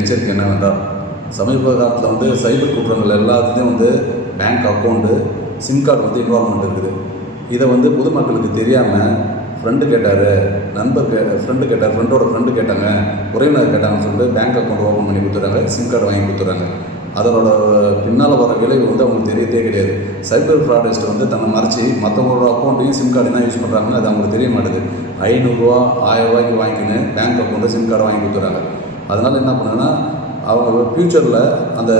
எச்சரிக்கை என்னவென்றால் சமீப காலத்தில் சைபர் குற்றங்கள் எல்லாத்துலேயும் bank account sim card involvement இருக்குது. இதை பொதுமக்களுக்கு தெரியாமல் ஃப்ரெண்டு கேட்டார், ஃப்ரெண்டோட ஃப்ரெண்டு கேட்டாங்க, உறவினர் கேட்டாங்கன்னு சொல்லிட்டு பேங்க் அக்கௌண்ட் ஓப்பன் பண்ணி கொடுத்துட்றாங்க, சிம் கார்டு வாங்கி கொடுத்துட்றாங்க. அதோட பின்னால் வர விளைவு அவங்களுக்கு தெரியதே கிடையாது. சைபர் ஃப்ராடிஸ்ட் தன்னை மறைச்சி மற்றவங்களோட அக்கௌண்ட்டையும் சிம் கார்டு தான் யூஸ் பண்ணுறாங்கன்னு அது அவங்களுக்கு தெரிய மாட்டேது. 500 1000 வாங்கிக்கின்னு பேங்க் அக்கௌண்ட்டு சிம் கார்டு வாங்கி கொடுத்துட்றாங்க. அதனால் என்ன பண்ணுங்கன்னா அவங்க ஃப்யூச்சரில் அந்த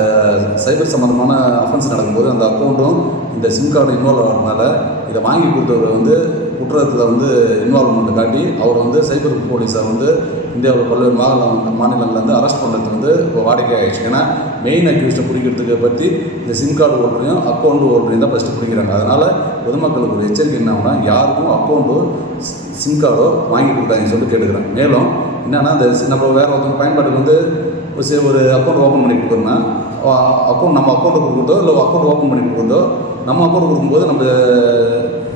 சைபர் சம்மந்தமான அஃபென்ஸ் நடக்கும்போது அந்த அக்கௌண்ட்டும் இந்த சிம் கார்டு இன்வால்வ் ஆகிறதுனால இதை வாங்கி கொடுத்தவர் குற்றத்தில் இன்வால்வ்மெண்ட் காட்டி அவர் சைபர் போலீஸை இந்தியாவில் பல்வேறு மாநிலங்கள்லேருந்து அரெஸ்ட் பண்ணுறது இப்போ வாடிக்கை ஆகிடுச்சு. ஏன்னா மெயின் அக்யூஸ்ட்டை பிடிக்கிறதுக்கு பற்றி இந்த சிம் கார்டு ஓட்டுறையும் அக்கௌண்ட்டு ஓட்டுறையும் தான் ஃபஸ்ட்டு பிடிக்கிறாங்க. அதனால் பொதுமக்களுக்கு ஒரு எச்சரிக்கை என்னன்னா யாருக்கும் அக்கௌண்ட்டோ சிம் கார்டோ வாங்கி கொடுத்தாங்கன்னு சொல்லிட்டு கேட்டுக்கிறேன். மேலும் என்னென்னா இந்த நம்ம வேறு ஒருத்தவங்க பயன்பாட்டுக்கு ஒரு அக்கௌண்ட் ஓப்பன் பண்ணி கொடுக்குறோன்னா நம்ம அக்கௌண்ட்டு கொடுக்குறதோ இல்லை அக்கௌண்ட் ஓப்பன் பண்ணி கொடுக்குறதோ நம்ம அக்கௌண்ட் கொடுக்கும்போது நம்ம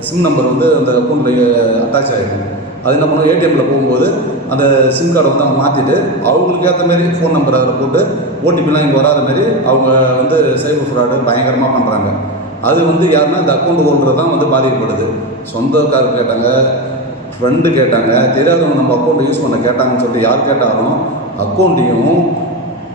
சிம் நம்பர் அந்த அக்கௌண்ட்டில் அட்டாச் ஆகிடும். அது என்ன பண்ணுவோம், ஏடிஎம்மில் போகும்போது அந்த சிம் கார்டை அவங்க மாற்றிட்டு அவங்களுக்கு ஏற்ற மாரி ஃபோன் நம்பர் அதில் போட்டு ஓடிபிலாம் இங்கே வராத மாரி அவங்க சைபர் ஃப்ராடு பயங்கரமாக பண்ணுறாங்க. அது யாருன்னா இந்த அக்கௌண்ட் ஹோல்டர் தான் பாதிக்கப்படுது. சொந்தக்காரர் கேட்டாங்க, ஃப்ரெண்டு கேட்டாங்க, தெரியாதவங்க நம்ம அக்கௌண்ட்டை யூஸ் பண்ண கேட்டாங்கன்னு சொல்லிட்டு யார் கேட்டாலும் அக்கௌண்ட்டையும்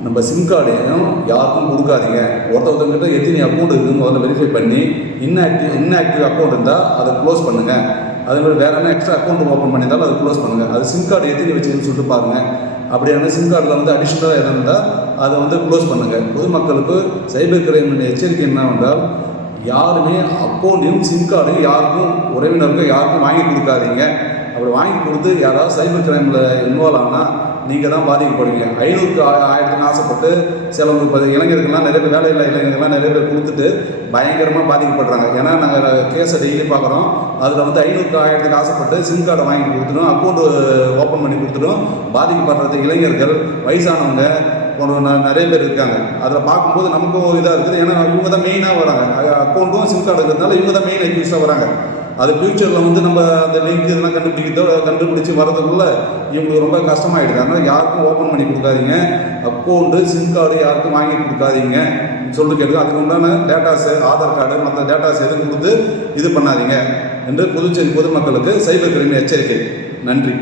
நம்ம சிம் கார்டையும் யாருக்கும் கொடுக்காதீங்க. ஒருத்தவங்கிட்ட எத்தனை அக்கௌண்ட் இருக்குதுன்னு முதல்ல வெரிஃபை பண்ணி இன்ஆக்டிவ் அக்கௌண்ட் இருந்தால் அதை க்ளோஸ் பண்ணுங்கள். அதேமாதிரி வேறு என்ன எக்ஸ்ட்ரா அக்கௌண்ட் ஓப்பன் பண்ணியிருந்தாலும் அதை க்ளோஸ் பண்ணுங்கள். அது சிம் கார்டு எத்தனை வச்சுன்னு சொல்லிட்டு பாருங்கள். அப்படியான சிம் கார்டில் அடிஷ்னலாக எதாவது இருந்தால் அதை க்ளோஸ் பண்ணுங்கள். பொதுமக்களுக்கு சைபர் கிரைம் எச்சரிக்கை என்னவென்றால் யாருமே அக்கௌண்ட்டையும் சிம் கார்டையும் யாருக்கும் உறவினருக்கும் யாருக்கும் வாங்கி கொடுக்காதீங்க. அப்படி வாங்கி கொடுத்து யாராவது சைபர் கிரைமில் இன்வால்வ் ஆனால் நீங்கள் தான் பாதிக்கப்படுவீங்க. 500க்கு 1000க்கு ஆசைப்பட்டு சிலவங்க இளைஞர்கள்லாம் நிறைய பேர் வேலையில்லா இளைஞர்கள்லாம் நிறைய பேர் கொடுத்துட்டு பயங்கரமாக பாதிக்கப்படுறாங்க. ஏன்னா நாங்கள் கேஸை டெய்லி பார்க்குறோம். அதில் 500க்கு 1000க்கு ஆசைப்பட்டு சிம் கார்டை வாங்கி கொடுத்துடும், அக்கௌண்ட்டு ஓப்பன் பண்ணி கொடுத்துடும். பாதிக்கப்படுறது இளைஞர்கள், வயசானவங்க நிறைய பேர் இருக்காங்க. அதில் பார்க்கும்போது நமக்கும் இதாக இருக்குது. ஏன்னா இவங்க தான் மெயினாக வராங்க. அக்கௌண்ட்டும் சிம் கார்டு இருக்கிறதுனால இவங்க தான் மெயின் அக்யூஸாக வராங்க. அது ஃப்யூச்சரில் நம்ம அந்த லிங்க் இதெல்லாம் கண்டுபிடிச்சி வரதுக்குள்ளே இவங்களுக்கு ரொம்ப கஷ்டமாகிடுது. அதனால் யாருக்கும் ஓப்பன் பண்ணி கொடுக்காதீங்க, அக்கௌண்ட்டு சிம் கார்டு யாருக்கும் வாங்கி கொடுக்காதீங்க சொல்லிட்டு கேட்குது. அதுக்கு உண்டான டேட்டாஸு, ஆதார் கார்டு, மற்ற டேட்டாஸ் எதுவும் கொடுத்து இது பண்ணாதீங்க என்று புதுச்சேரி பொதுமக்களுக்கு சைபர் கிரைம் எச்சரிக்கை. நன்றி.